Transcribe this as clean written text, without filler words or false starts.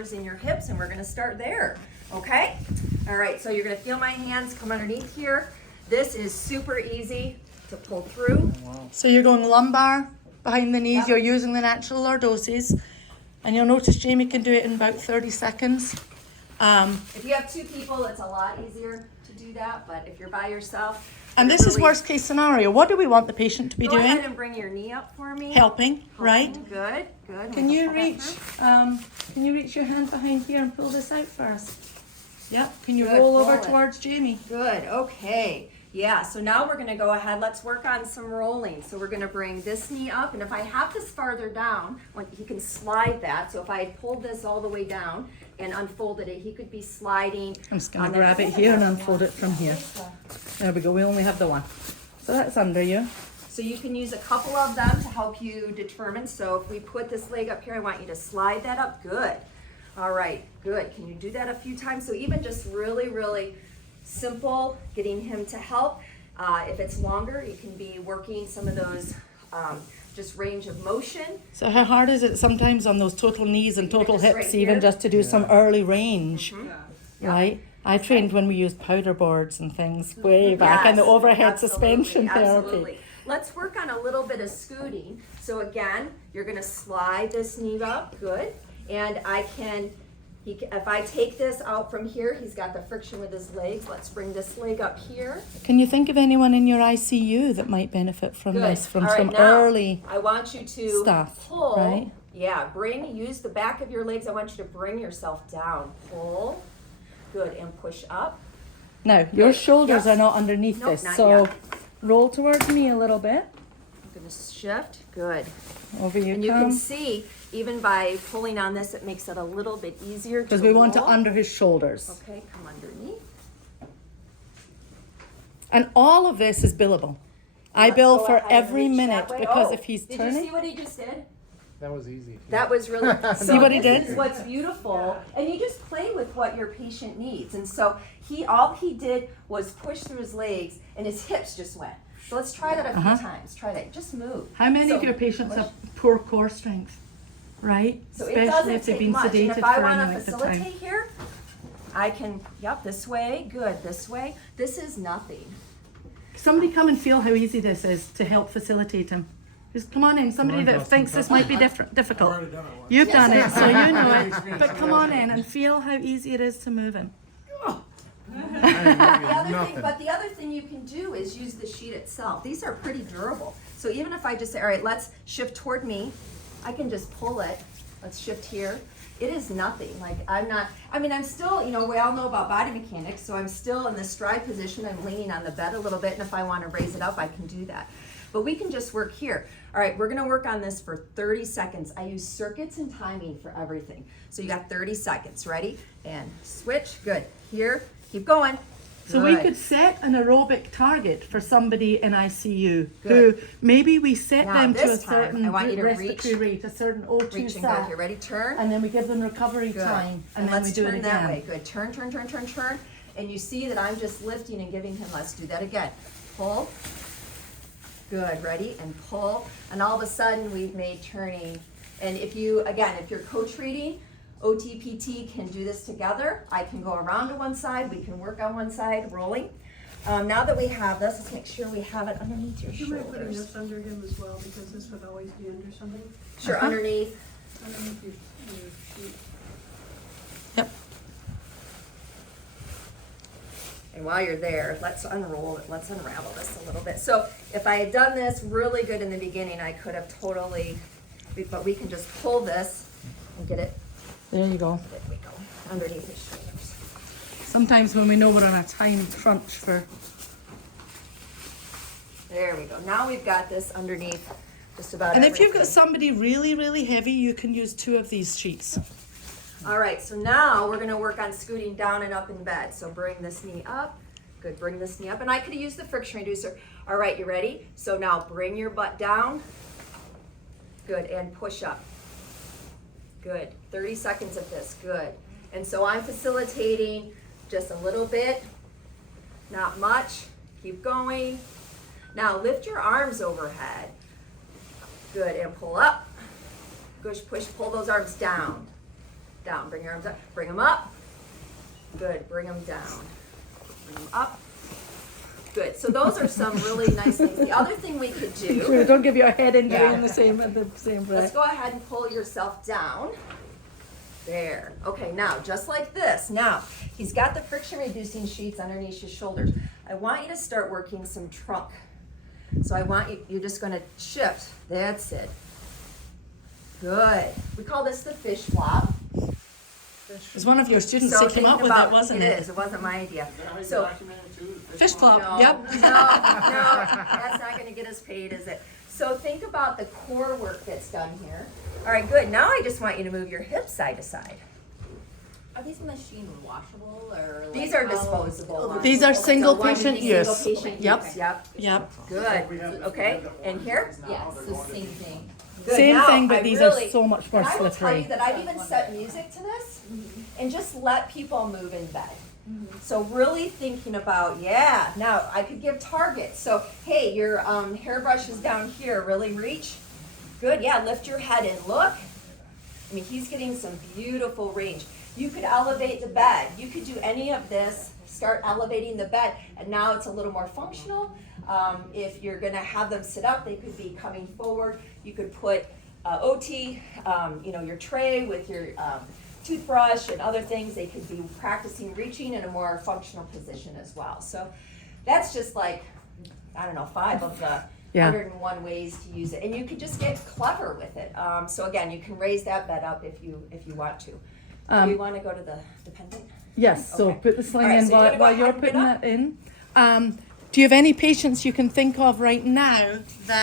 shoulders and your hips, and we're gonna start there, okay? All right, so you're gonna feel my hands come underneath here. This is super easy to pull through. So you're going lumbar behind the knees, Yep. you're using the natural lordosis, and you'll notice Jamie can do it in about 30 seconds. If you have two people, it's a lot easier to do that, but if you're by yourself. And you're this is really- worst case scenario. What do we want the patient to be Go ahead doing? and bring your knee up for me. Helping, right? Good, good. Can We'll you pull that reach? through. Can you reach your hand behind here and pull this out first? Yep. Can you Good, roll over pull it. towards Jamie? Good, okay. Yeah, so now we're gonna go ahead, let's work on some rolling. So we're gonna bring this knee up, and if I have this farther down, he can slide that. So if I had pulled this all the way down and unfolded it, he could be sliding. I'm just going on to the- grab it here and unfold it from here. There we go. We only have the one. So that's under you. So you can use a couple of them to help you determine. So if we put this leg up here, I want you to slide that up. Good. All right, good. Can you do that a few times? So even just really, really simple, getting him to help. If it's longer, you can be working some of those just range of motion. So how hard is it sometimes on those total knees and total just hips right even here? just to do some early range, Yeah. right? I trained when we used powder boards and things way back in the Yes, overhead absolutely, suspension absolutely. therapy. Let's work on a little bit of scooting. So again, you're gonna slide this knee up, good. And if I take this out from here, he's got the friction with his legs. Let's bring this leg up here. Can you think of anyone in your ICU that might benefit from Good. this, from All right, some now, early I want you to stuff, pull. right? Yeah, use the back of your legs. I want you to bring yourself down. Pull. Good, and push up. Now, your Good. shoulders Yes. are not underneath Nope, this, not so yet. roll towards me a little bit. I'm gonna shift. Good. Over you And you can come. see, even by pulling on this, it makes it a little bit easier to Because we want to roll. under his shoulders. Okay, come underneath. And all of this is billable. I Let's bill go for ahead and every reach minute that way. because Oh, if he's did you see turning. what he just did? That was easy. That was really, See what he this did? is what's beautiful. And you just play with what your patient needs. And so all he did was push through his legs and his hips just went. So let's try that a few times. Try that. Just move. How many So of your patients push. have poor core strength? Right? So it Especially doesn't if they've take been much. And sedated if I for want any to length of facilitate time. here, I can, this way, good, this way. This is nothing. Somebody come and feel how easy this is to help facilitate him. Just come on in. Somebody Come on, that Justin, thinks this come might be difficult. You've done it, so you know it. But come on in and feel how easy it is to move him. But the other thing you can do is use the sheet itself. These are pretty durable. So even if I just say, all right, let's shift toward me, I can just pull it. Let's shift here. It is nothing. Like I'm still, we all know about body mechanics, so I'm still in the stride position. I'm leaning on the bed a little bit, and if I want to raise it up, I can do that. But we can just work here. All right, we're gonna work on this for 30 seconds. I use circuits and timing for everything. So you got 30 seconds, ready? And switch, good. Here, keep going. So we Good. could set an aerobic target for somebody in ICU Good. who maybe we set Now, them to a this time, certain I want you to respiratory reach. rate, a certain O2 Reach and go. sat, Here, ready? Turn. and then we give them recovery Good. time, And and then we let's do it turn that way. again. Good. Turn, turn, turn, turn, turn. And you see that I'm just lifting and giving him. Let's do that again. Pull. Good. Ready? And pull. And all of a sudden we've made turning. And if you're co-treating, OTPT can do this together. I can go around to one side. We can work on one side, rolling. Now that we have this, let's make sure we have it underneath your You might put shoulders. this under him as well, because this would always be under something. Sure, underneath. Underneath your sheet. Yep. And while you're there, let's unroll it, let's unravel this a little bit. So if I had done this really good in the beginning, I could have totally, but we can just pull this and get it, There you go. there we go, underneath his shoulders. Sometimes when we know we're on a time crunch for There we go. Now we've got this underneath just about And if you've got everything. somebody really, really heavy, you can use 2 of these sheets. All right, so now we're gonna work on scooting down and up in bed. So bring this knee up. Good, bring this knee up. And I could have used the friction reducer. All right, you ready? So now bring your butt down. Good, and push up. Good, 30 seconds of this, good. And so I'm facilitating just a little bit, not much. Keep going. Now lift your arms overhead. Good, and pull up. Push, push, pull those arms down. down. Bring your arms up. Bring them up. Good. Bring them down. Bring them up. Good. So those are some really nice things. The other thing we could do, Don't give your head injury Yeah. in the same let's breath. go ahead and pull yourself down. There. Okay, now just like this. Now, he's got the friction reducing sheets underneath his shoulders. I want you to start working some trunk. So I want you, you're just going to shift. That's it. Good. We call this the fish flop. It was one of your students So that came think up with about, it, wasn't it? It is. It wasn't my idea. So Fish flop, no, yep. no, that's not going to get us paid, is it? So think about the core work that's done here. All right, good. Now I just want you to move your hips side to side. Are these machine washable or? Like These are how- disposable ones. These are single So one patient single use. patient Yep. use, Yep. Yep. Good. Okay. And here? Yeah, so same thing. Good. Same Now, thing, but I these really- are so much more And I will tell slippery. you that I've even set music to this and just let people move in bed. So really thinking about, yeah, now I could give targets. So, hey, your hairbrush is down here, really reach. Good, yeah, lift your head and look. I mean, he's getting some beautiful range. You could elevate the bed. You could do any of this, start elevating the bed, and now it's a little more functional. If you're gonna have them sit up, they could be coming forward. You could put OT, your tray with your toothbrush and other things. They could be practicing reaching in a more functional position as well. So that's just like, I don't know, 5 of the Yeah. 101 ways to use it. And you could just get clever with it. So again, you can raise that bed up if you want to. Do you want to go to the dependent? Yes, so Okay. put the sling All right, in so you're while, gonna go while you're ahead and get putting up? it in. Do you have any patients you can think of right now that